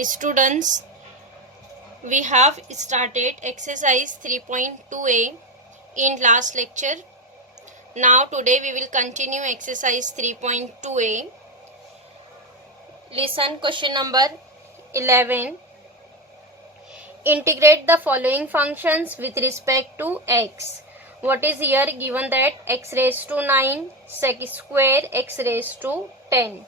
Students, we have started exercise 3.2a in last lecture. Now today we will continue exercise 3.2a. Listen question number 11. Integrate the following functions with respect to x. What is here given that x raised to 9 sec square x raised to 10.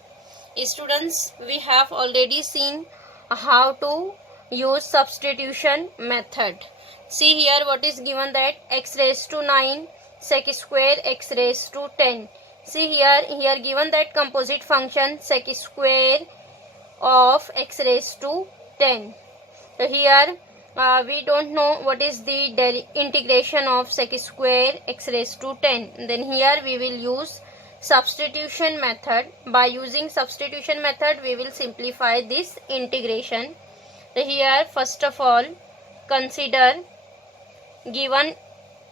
Students, we have already seen how to use substitution method. See here what is given that x raised to 9 sec square x raised to 10. See here given that composite function sec square of x raised to 10. So here we don't know what is the integration of sec square x raised to 10. Then here we will use substitution method. By using substitution method we will simplify this integration. So here first of all consider given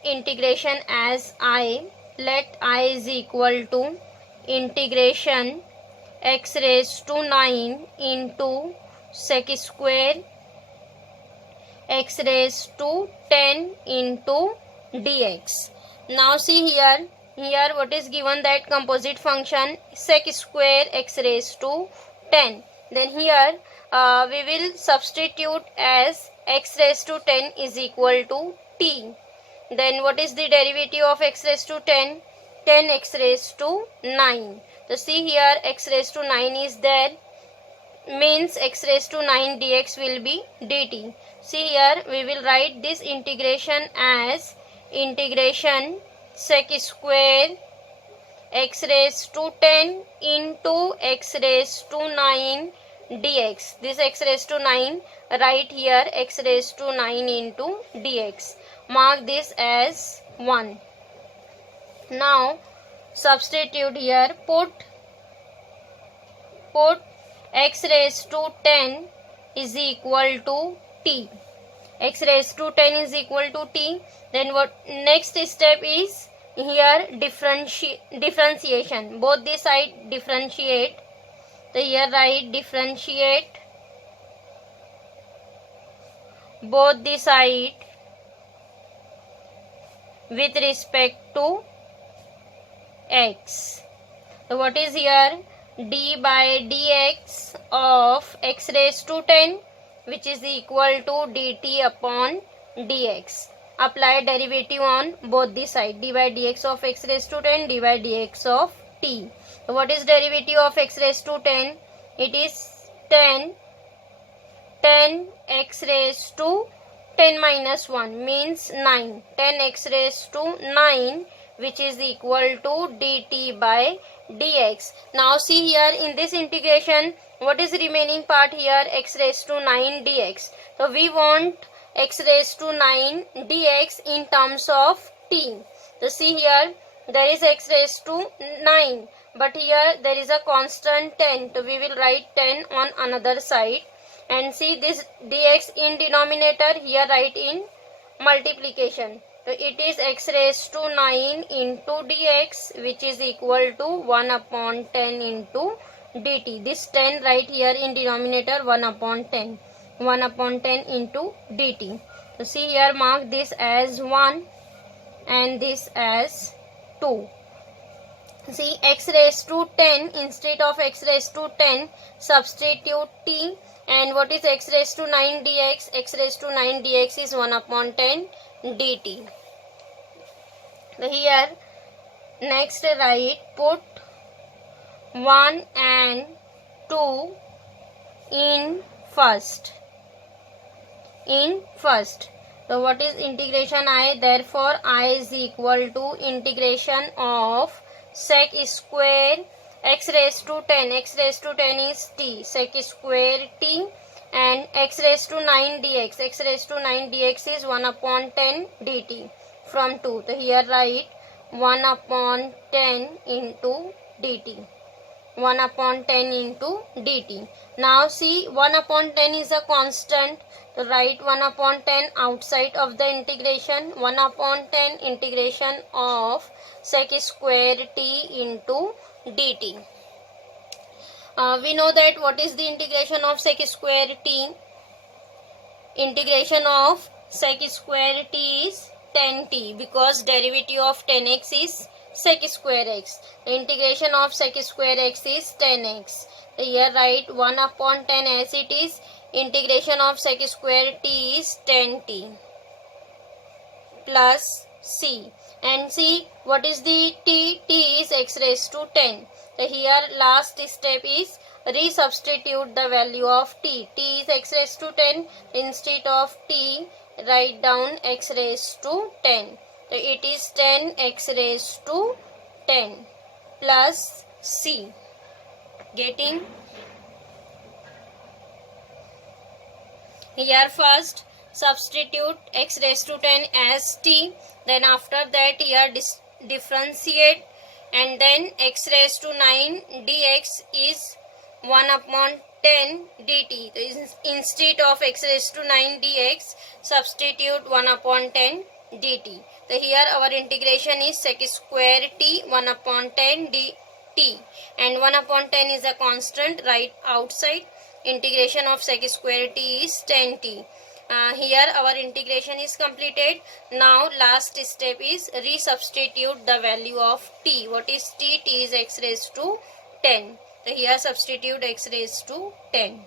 integration as I. Let I is equal to integration x raised to 9 into sec square x raised to 10 into dx. Now see here what is given that composite function sec square x raised to 10. Then here we will substitute as x raised to 10 is equal to t. Then what is the derivative of x raised to 10? 10x raised to 9. So see here x raised to 9 is there, means x raised to 9 dx will be dt. See here we will write this integration as integration sec square x raised to 10 into x raised to 9 dx. This x raised to 9, write here x raised to 9 into dx. Mark this as 1. Now substitute here, put x raised to 10 is equal to t. X raised to 10 is equal to t. Then what next step is here differentiation. Both the side differentiate. So here write differentiate both the side with respect to x. So what is here? D by dx of x raised to 10, which is equal to dt upon dx. Apply derivative on both the side. D by dx of x raised to 10, d by dx of t. So what is derivative of x raised to 10? It is 10 x raised to 10 minus 1 means 9. 10x raised to 9, which is equal to dt by dx. Now see here in this integration what is remaining part here? X raised to 9 dx. So we want x raised to 9 dx in terms of t. So see here there is x raised to 9, but here there is a constant 10. So we will write 10 on another side. And see this dx in denominator, here write in multiplication. So it is x raised to 9 into dx, which is equal to 1 upon 10 into dt. This 10 right here in denominator, 1 upon 10. 1 upon 10 into dt. So see here, mark this as 1 and this as 2. See x raised to 10, instead of x raised to 10 substitute t. And what is x raised to 9 dx? X raised to 9 dx is 1 upon 10 dt. So here next write, put 1 and 2 in first. So what is integration I? Therefore I is equal to integration of sec square x raised to 10. X raised to 10 is t. Sec square t and x raised to 9 dx. X raised to 9 dx is 1 upon 10 dt from 2. So here write 1 upon 10 into dt. 1 upon 10 into dt. Now see 1 upon 10 is a constant. So write 1 upon 10 outside of the integration. 1 upon 10 integration of sec square t into dt. We know that what is the integration of sec square t? Integration of sec square t is tan t, because derivative of tan x is sec square x. The integration of sec square x is tan x. So here write 1 upon 10 as it is. Integration of sec square t is tan t plus c. And see what is the t? T is x raised to 10. So here last step is resubstitute the value of t. T is x raised to 10. Instead of t, write down x raised to 10. So it is 10 x raised to 10 plus c. Getting? Here first substitute x raised to 10 as t, then after that here differentiate, and then x raised to 9 dx is 1 upon 10 dt. Instead of x raised to 9 dx, substitute 1 upon 10 dt. So here our integration is sec square t 1 upon 10 dt, and 1 upon 10 is a constant, right outside. Integration of sec square t is tan t. Here our integration is completed. Now last step is resubstitute the value of t. What is t? T is x raised to 10. So here substitute x raised to 10.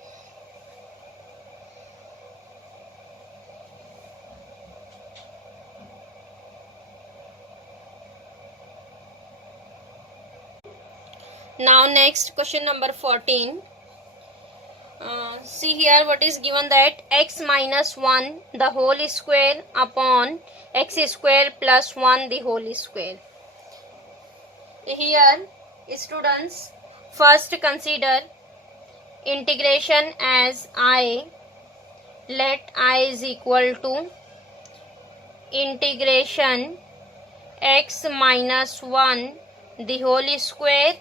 Now next question number 14. See here what is given, that x minus 1 the whole square upon x square plus 1 the whole square. Here students, first consider integration as I. Let I is equal to integration x minus 1 the whole square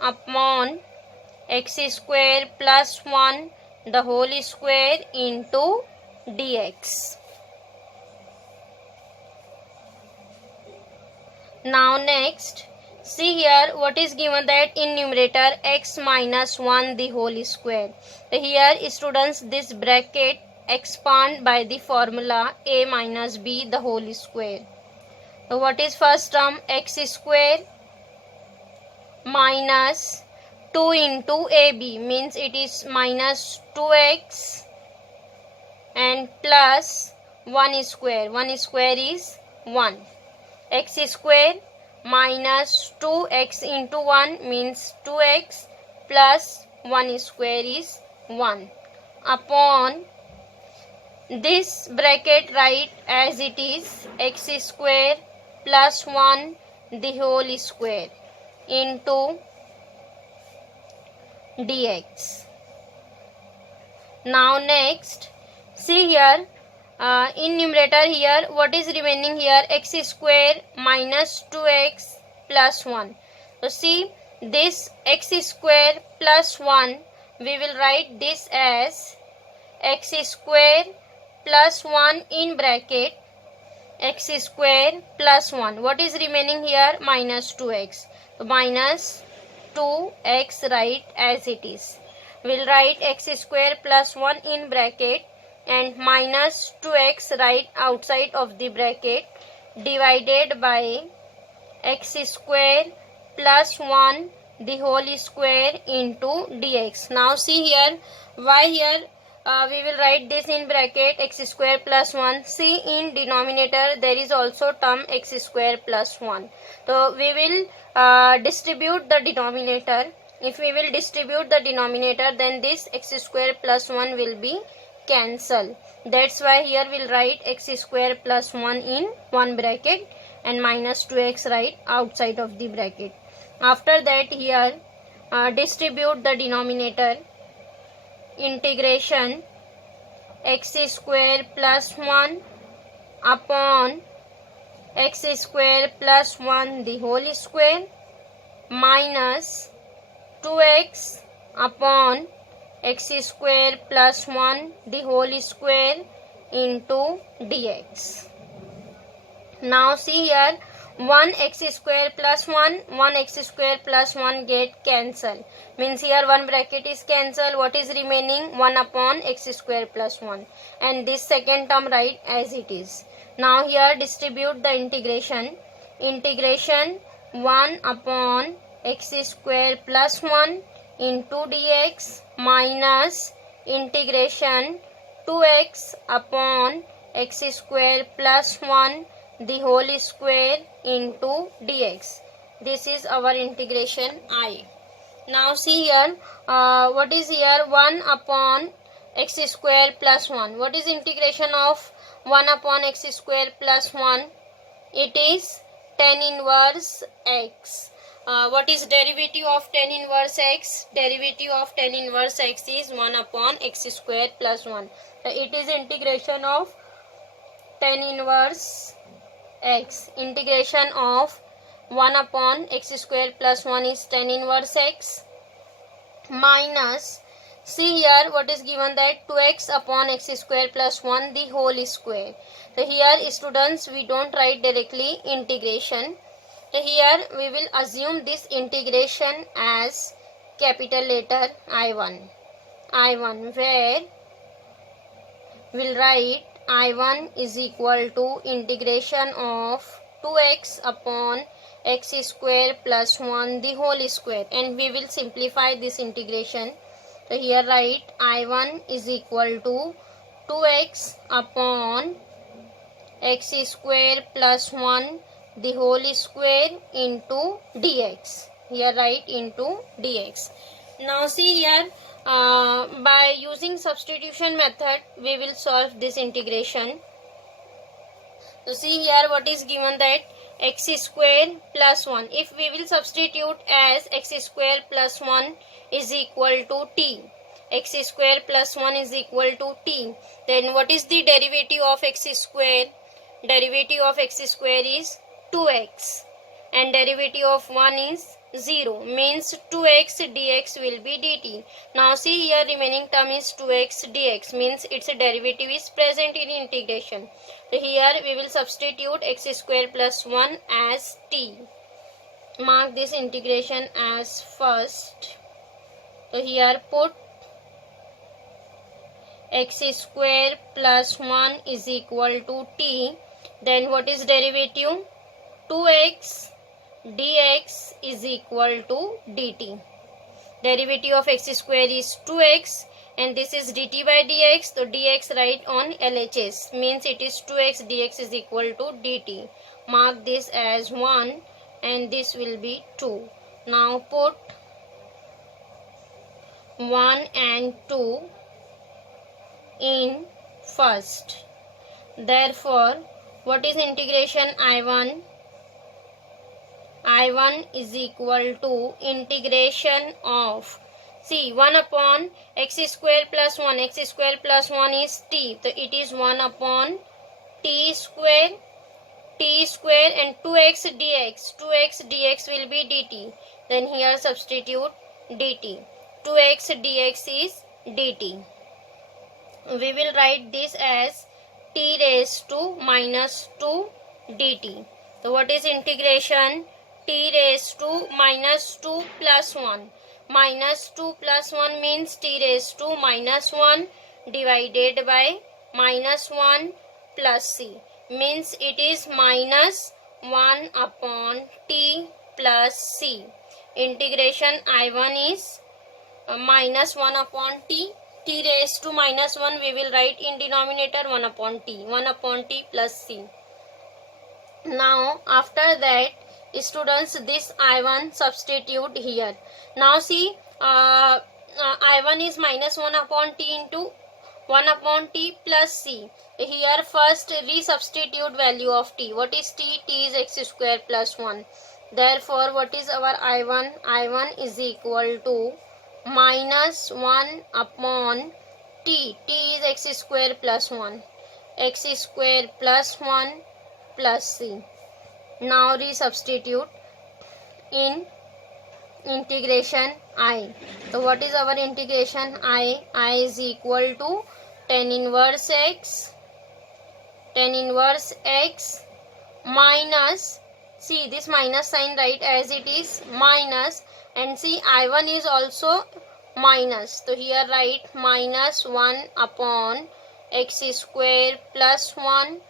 upon x square plus 1 the whole square into dx. Now next, see here what is given, that in numerator x minus 1 the whole square. Here students, this bracket expand by the formula a minus b the whole square. So what is first term? X square minus 2 into ab, means it is minus 2x, and plus 1 square. 1 square is 1. X square minus 2x into 1 means 2x, plus 1 square is 1, upon this bracket write as it is x square plus 1 the whole square into dx. Now next, see here in numerator, here what is remaining here? X square minus 2x plus 1. So see this x square plus 1, we will write this as x square plus 1 in bracket x square plus 1. What is remaining here? Minus 2x. So minus 2x write as it is. We'll write x square plus 1 in bracket and minus 2x write outside of the bracket, divided by x square plus 1 the whole square into dx. Now see here, why here we will write this in bracket x square plus 1. See in denominator there is also term x square plus 1. So we will distribute the denominator. If we will distribute the denominator, then this x square plus 1 will be cancel. That's why here we'll write x square plus 1 in one bracket and minus 2x write outside of the bracket. After that here distribute the denominator. Integration x square plus 1 upon x square plus 1 the whole square minus 2x upon x square plus 1 the whole square into dx. Now see here 1 x square plus 1 x square plus 1 get cancel. Means here one bracket is cancel. What is remaining? 1 upon x square plus 1. And this second term write as it is. Now here distribute the integration. Integration 1 upon x square plus 1 into dx minus integration 2x upon x square plus 1 the whole square into dx. This is our integration I. Now see here, what is here? 1 upon x square plus 1. What is integration of 1 upon x square plus 1? It is tan inverse x. What is derivative of tan inverse x? Derivative of tan inverse x is 1 upon x square plus 1. It is integration of tan inverse x. Integration of 1 upon x square plus 1 is tan inverse x minus, see here what is given, that 2x upon x square plus 1 the whole square. So here students we don't write directly integration. So here we will assume this integration as capital letter I1. I1 where we'll write I1 is equal to integration of 2x upon x square plus 1 the whole square, and we will simplify this integration. So here write I1 is equal to 2x upon x square plus 1 the whole square into dx. Here write into dx. Now see here, by using substitution method we will solve this integration. So see here what is given, that x square plus 1. If we will substitute as x square plus 1 is equal to t. X square plus 1 is equal to t. Then what is the derivative of x square? Derivative of x square is 2x. And derivative of 1 is 0. Means 2x dx will be dt. Now see here remaining term is 2x dx. Means its derivative is present in integration. So here we will substitute x square plus 1 as t. Mark this integration as first. So here put x square plus 1 is equal to t. Then what is derivative? 2x dx is equal to dt. Derivative of x square is 2x and this is dt by dx. So dx write on LHS. Means it is 2x dx is equal to dt. Mark this as 1 and this will be 2. Now put 1 and 2 in first. Therefore, what is integration I1? I1 is equal to integration of, see, 1 upon x square plus 1. X square plus 1 is t. So it is 1 upon t square and 2x dx. 2x dx will be dt. Then here substitute dt. 2x dx is dt. We will write this as t raised to minus 2 dt. So what is integration? T raised to minus 2 plus 1. Minus 2 plus 1 means t raised to minus 1 divided by minus 1 plus c. Means it is minus 1 upon t plus c. Integration I1 is minus 1 upon t. T raised to minus 1 we will write in denominator 1 upon t. 1 upon t plus c. Now after that, students, this I1 substitute here. Now see, I1 is minus 1 upon t into 1 upon t plus c. Here first resubstitute value of t. What is t? T is x square plus 1. Therefore, what is our I1? I1 is equal to minus 1 upon t. T is x square plus 1. X square plus 1 plus c. Now resubstitute in integration I. So what is our integration I? I is equal to tan inverse x minus, see this minus sign, write as it is minus, and see I1 is also minus, so here write minus 1 upon x square plus 1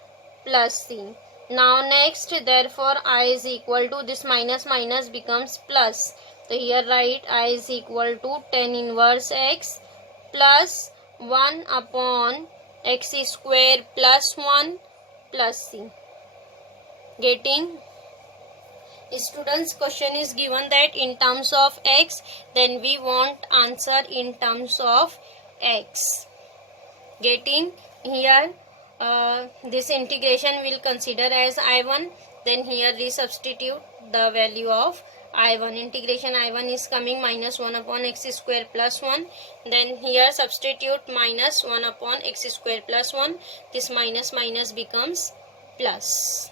plus c. Now next, therefore I is equal to, this minus minus becomes plus, so here write I is equal to tan inverse x plus 1 upon x square plus 1 plus c. Getting? Students, question is given that in terms of x, then we want answer in terms of x. Getting? Here this integration will consider as I1, then here we substitute the value of I1. Integration I1 is coming minus 1 upon x square plus 1, then here substitute minus 1 upon x square plus 1, this minus minus becomes plus.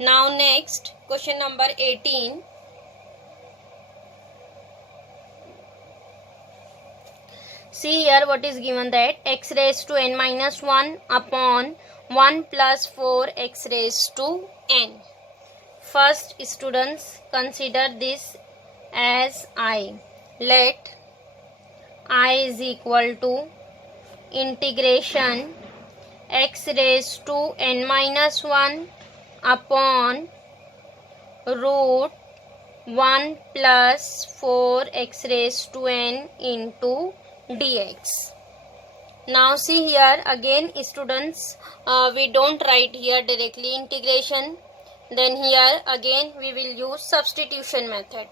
Now next, question number 18. See here what is given, that x raised to n minus 1 upon 1 plus 4 x raised to n. First, students, consider this as I. Let I is equal to integration x raised to n minus 1 upon root 1 plus 4 x raised to n into dx. Now see here again, students, we don't write here directly integration, then here again we will use substitution method.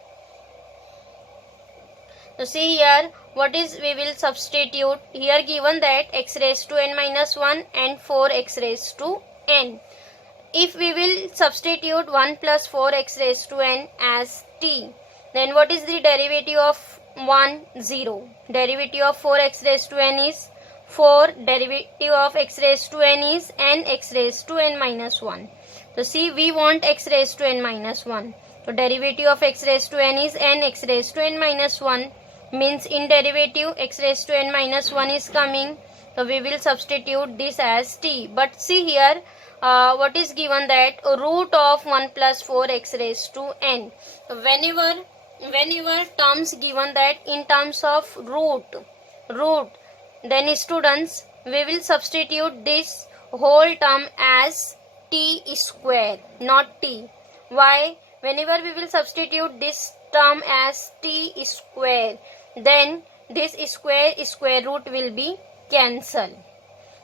So see here what is, we will substitute here, given that x raised to n minus 1 and 4 x raised to n. If we will substitute 1 plus 4 x raised to n as t, then what is the derivative of 1? 0. Derivative of 4 x raised to n is 4. Derivative of x raised to n is n x raised to n minus 1. So see, we want x raised to n minus 1. So derivative of x raised to n is n x raised to n minus 1. Means in derivative x raised to n minus 1 is coming. So we will substitute this as t. But see here, what is given, that root of 1 plus 4 x raised to n. Whenever terms given that in terms of root, then students, we will substitute this whole term as t square, not t. Why? Whenever we will substitute this term as t square, then this square root will be cancelled.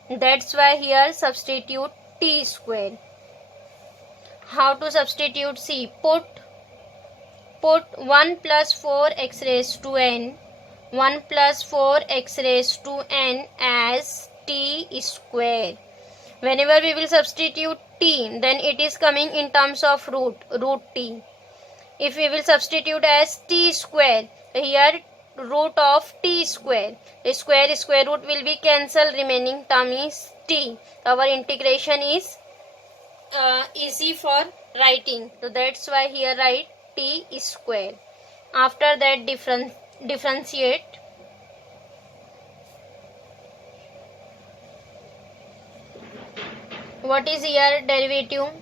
That's why here substitute t square. How to substitute? See, put 1 plus 4 x raised to n, 1 plus 4 x raised to n as t square. Whenever we will substitute t, then it is coming in terms of root t. If we will substitute as t square, here root of t square, the square root will be cancelled, remaining term is t. Our integration is easy for writing, so that's why here write t square. After that, differentiate. What is here derivative?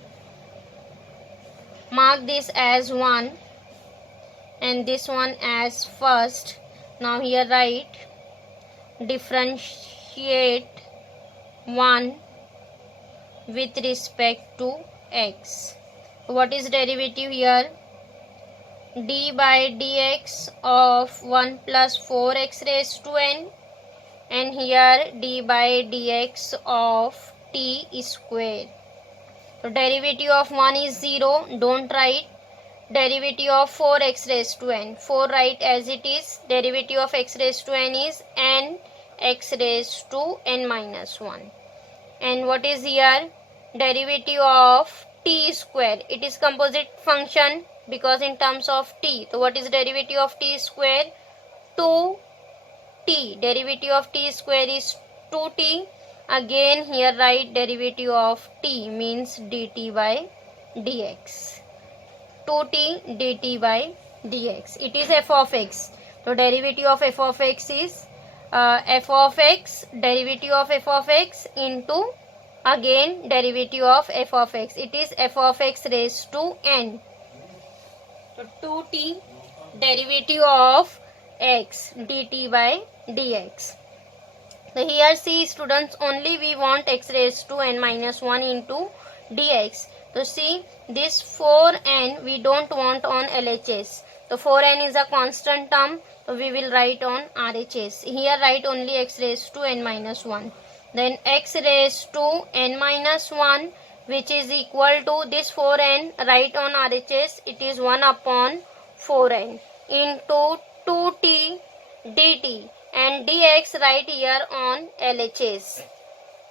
Mark this as 1 and this one as first. Now here write differentiate 1 with respect to x. What is derivative here? D by dx of 1 plus 4x raised to n, and here d by dx of t square. So derivative of 1 is 0, don't write. Derivative of 4x raised to n, 4 write as it is. Derivative of x raised to n is n x raised to n minus 1. And what is here? Derivative of t square. It is composite function because in terms of t. So what is derivative of t square? 2t. Derivative of t square is 2t. Again here write derivative of t means dt by dx. 2t dt by dx. It is f of x. So derivative of f of x is f of x, derivative of f of x into again derivative of f of x. It is f of x raised to n. So 2t derivative of x dt by dx. So here see students, only we want x raised to n minus 1 into dx. So see this 4n we don't want on LHS. So 4n is a constant term. So we will write on RHS. Here write only x raised to n minus 1. Then x raised to n minus 1, which is equal to this 4n, write on RHS, it is 1 upon 4n into 2t dt, and dx write here on LHS.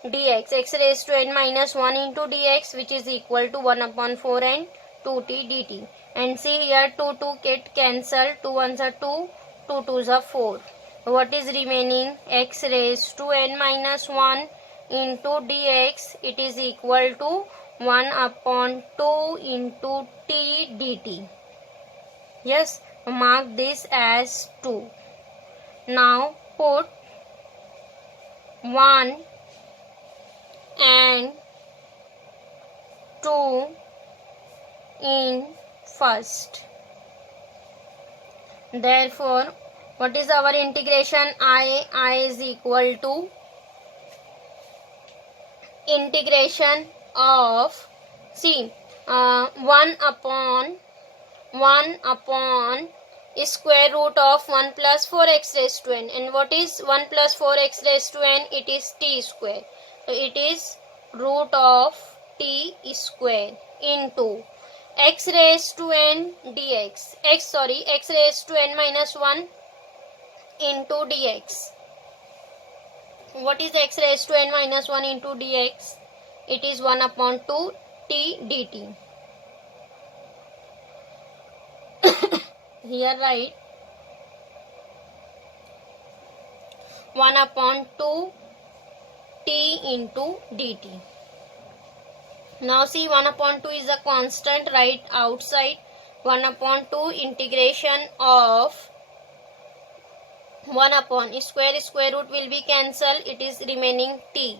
Dx, x raised to n minus 1 into dx, which is equal to 1 upon 4n 2t dt. And see here 2 get cancelled, 2 ones are 2, 2 2s are 4. What is remaining? X raised to n minus 1 into dx, it is equal to 1 upon 2 into t dt. Yes, mark this as 2. Now put 1 and 2 in first. Therefore, what is our integration? I is equal to integration of, see, 1 upon square root of 1 plus 4x raised to n. And what is 1 plus 4x raised to n? It is t square. So it is root of t square into x raised to n dx. X raised to n minus 1 into dx. What is x raised to n minus 1 into dx? It is 1 upon 2 t dt. Here write 1 upon 2 t into dt. Now see 1 upon 2 is a constant, right outside. 1 upon 2 integration of 1 upon square root will be cancelled. It is remaining t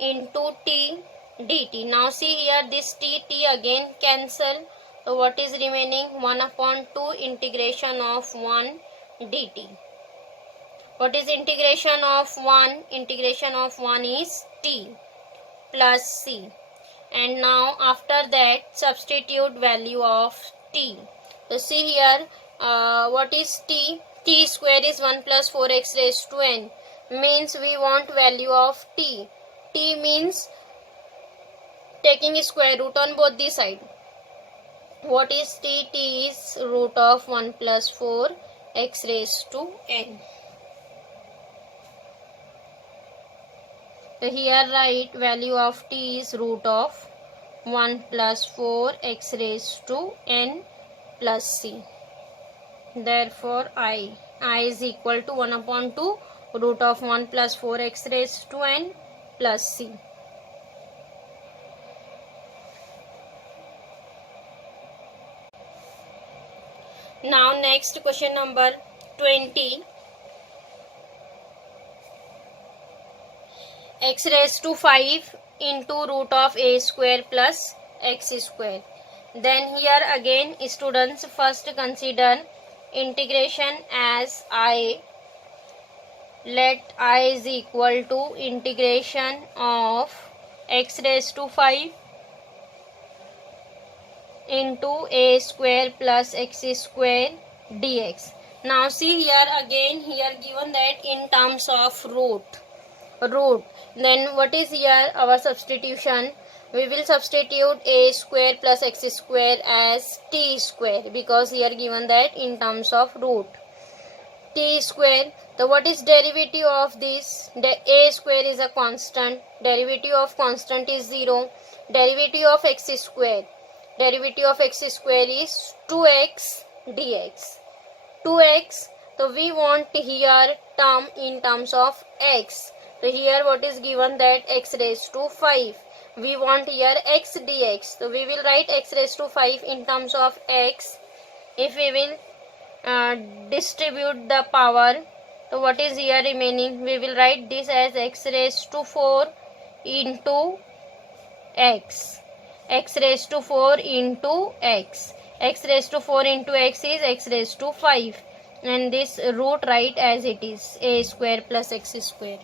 into t dt. Now see here this t again cancel. So what is remaining? 1 upon 2 integration of 1 dt. What is integration of 1? Integration of 1 is t plus c. And now after that substitute value of t. So see here what is t? T square is 1 plus 4x raised to n. Means we want value of t. T means taking square root on both the side. What is t? T is root of 1 plus 4 x raised to n. So here write value of t is root of 1 plus 4 x raised to n plus c. Therefore I is equal to 1 upon 2 root of 1 plus 4 x raised to n plus c. Now next question number 20. X raised to 5 into root of a square plus x square. Then here again students first consider integration as I. Let I is equal to integration of x raised to 5 into a square plus x square dx. Now see here again, here given that in terms of root. Then what is here our substitution? We will substitute a square plus x square as t square, because here given that in terms of root. T square. So what is derivative of this? A square is a constant. Derivative of constant is 0. Derivative of x square. Derivative of x square is 2x dx. 2x. So we want here term in terms of x. So here what is given that x raised to 5. We want here x dx. So we will write x raised to 5 in terms of x. If we will distribute the power, So what is here remaining? We will write this as x raised to 4 into x. X raised to 4 into x. X raised to 4 into x is x raised to 5. And this root write as it is, a square plus x square.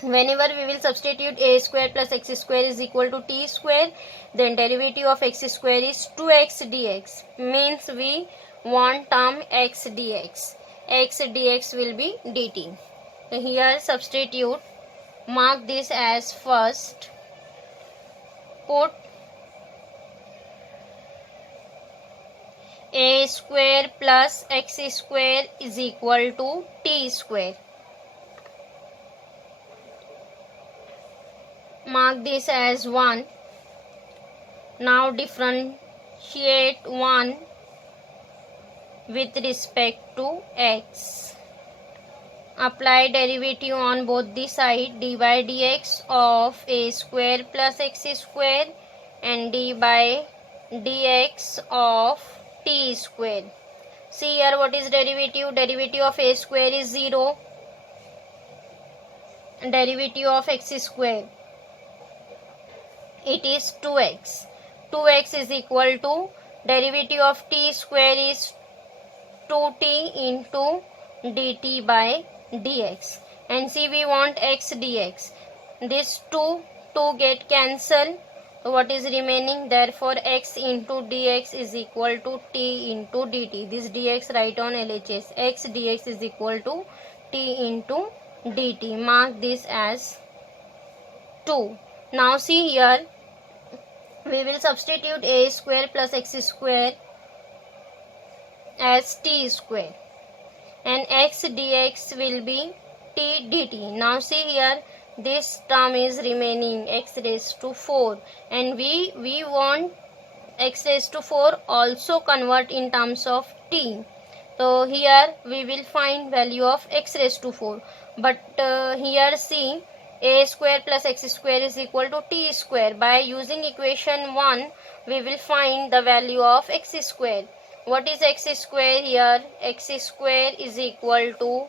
Whenever we will substitute a square plus x square is equal to t square, then derivative of x square is 2x dx. Means we want term x dx. X dx will be dt. So here substitute, mark this as first, put a square plus x square is equal to t square. Mark this as 1. Now differentiate 1 with respect to x. Apply derivative on both the side, d by dx of a square plus x square and d by dx of t square. See here what is derivative? Derivative of a square is 0. Derivative of x square, it is 2x. 2x is equal to derivative of t square is 2t into dt by dx. And see, we want x dx. This 2 get cancelled. So what is remaining? Therefore x into dx is equal to t into dt. This dx write on LHS. X dx is equal to t into dt. Mark this as 2. Now see here, we will substitute a square plus x square as t square and x dx will be t dt. Now see here, this term is remaining x raised to 4 and we want x raised to 4 also convert in terms of t. So here we will find value of x raised to 4, but here see, a square plus x square is equal to t square. By using equation 1 we will find the value of x square. What is x square here? X square is equal to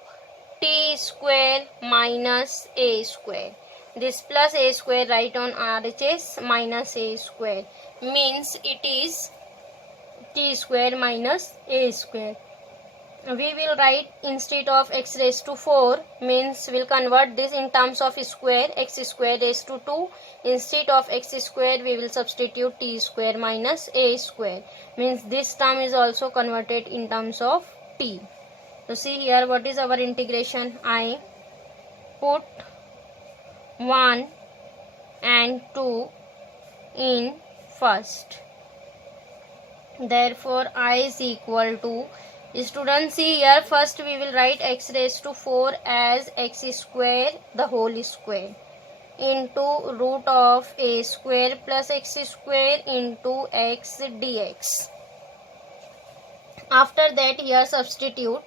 t square minus a square. This plus a square write on RHS minus a square, means it is t square minus a square. We will write instead of x raised to 4, means we'll convert this in terms of square, x square raised to 2. Instead of x square we will substitute t square minus a square, means this term is also converted in terms of t. So see here what is our integration. I put 1 and 2 in first. Therefore I is equal to, students see here, first we will write x raised to 4 as x square the whole square into root of a square plus x square into x dx. After that here substitute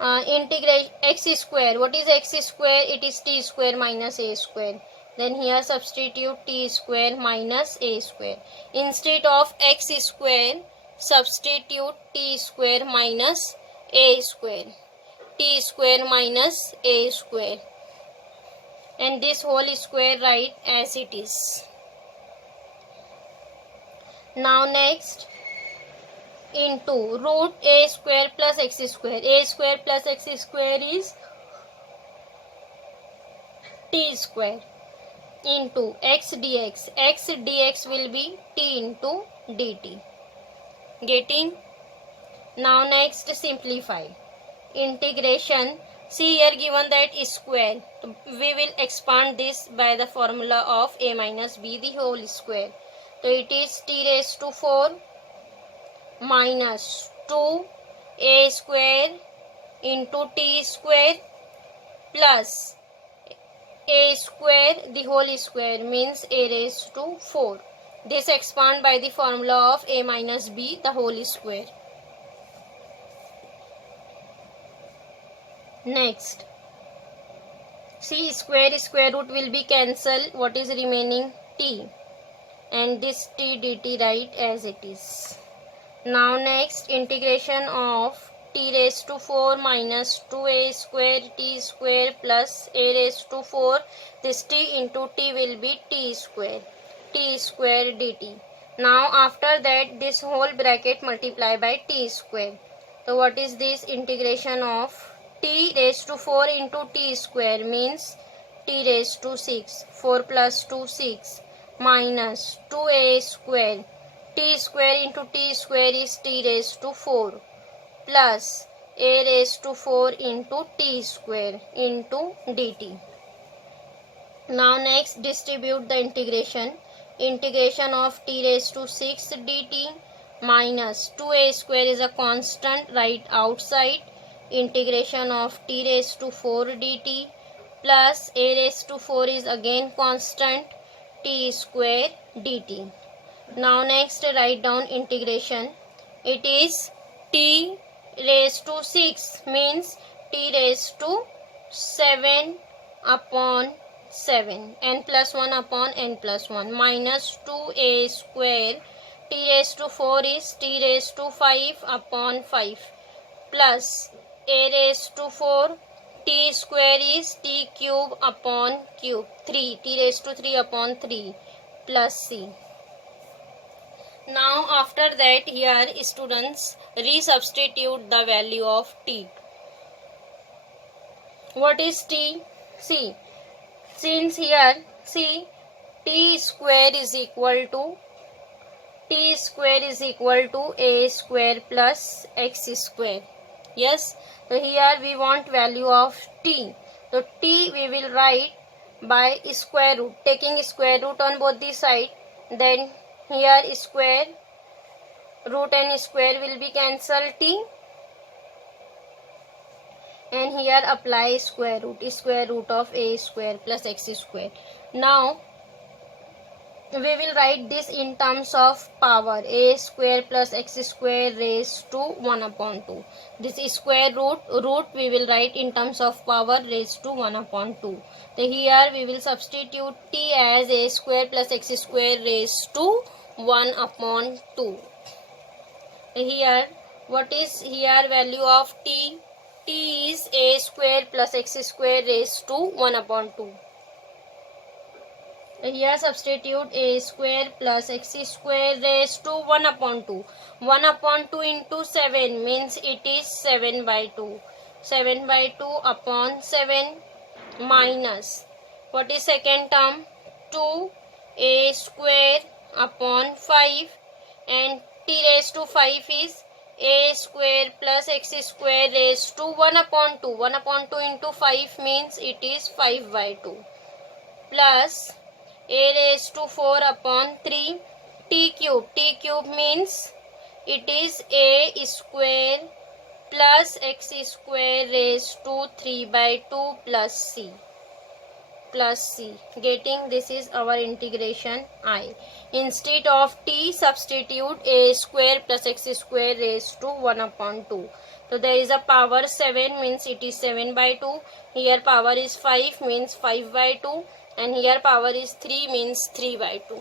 integrate x square. What is x square? It is t square minus a square. Then here substitute t square minus a square. Instead of x square substitute t square minus a square. T square minus a square. And this whole square write as it is. Now next, into root a square plus x square. A square plus x square is t square into x dx. X dx will be t into dt. Getting? Now next simplify. Integration. See here given that is square. We will expand this by the formula of a minus b the whole square. So it is t raised to 4 minus 2a square into t square plus a square the whole square, means a raised to 4. This expand by the formula of a minus b the whole square. Next, see square root will be cancelled. What is remaining? T, and this t dt write as it is. Now next, integration of t raised to 4 minus 2a square t square plus a raised to 4. This t into t will be t square dt. Now after that this whole bracket multiply by t square. So what is this? Integration of t raised to 4 into t square means t raised to 6. 4 plus 2 6 minus 2a square. T square into t square is t raised to 4 plus a raised to 4 into t square into dt. Now next distribute the integration. Integration of t raised to 6 dt minus 2a square is a constant right outside. Integration of t raised to 4 dt plus a raised to 4 is again constant t square dt. Now next write down integration. It is t raised to 6 means t raised to 7 upon 7 n plus 1 upon n plus 1 minus 2a square. T raised to 4 is t raised to 5 upon 5 plus a raised to 4. T square is t cube upon cube 3. T raised to 3 upon 3 plus c. Now after that here students resubstitute the value of t. What is t? See, since here see t square is equal to a square plus x square. Yes, so here we want value of t. So t we will write by square root, taking square root on both the side. Then here square root and square will be cancelled t, and here apply square root of a square plus x square. Now we will write this in terms of power, a square plus x square raised to 1 upon 2. This is square root we will write in terms of power raised to 1 upon 2. So here we will substitute t as a square plus x square raised to 1 upon 2. Here what is here value of t? T is a square plus x square raised to 1 upon 2. Here substitute a square plus x square raised to 1 upon 2. 1 upon 2 into 7 means it is 7 by 2. 7 by 2 upon 7 minus, what is second term? 2 a square upon 5, and t raised to 5 is a square plus x square raised to 1 upon 2. 1 upon 2 into 5 means it is 5 by 2 plus a raised to 4 upon 3 t cube. T cube means it is a square plus x square raised to 3 by 2 plus c. Getting this is our integration I. Instead of t, substitute a square plus x square raised to 1 upon 2. So there is a power 7 means it is 7 by 2. Here power is 5 means 5 by 2. And here power is 3 means 3 by 2.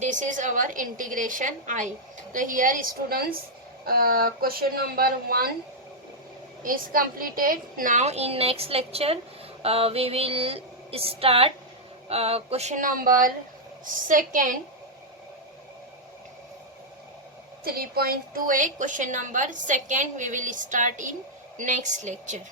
This is our integration I. So here students question number 1 is completed. Now in next lecture we will start question number 2nd 3.2a. question number 2nd we will start in next lecture.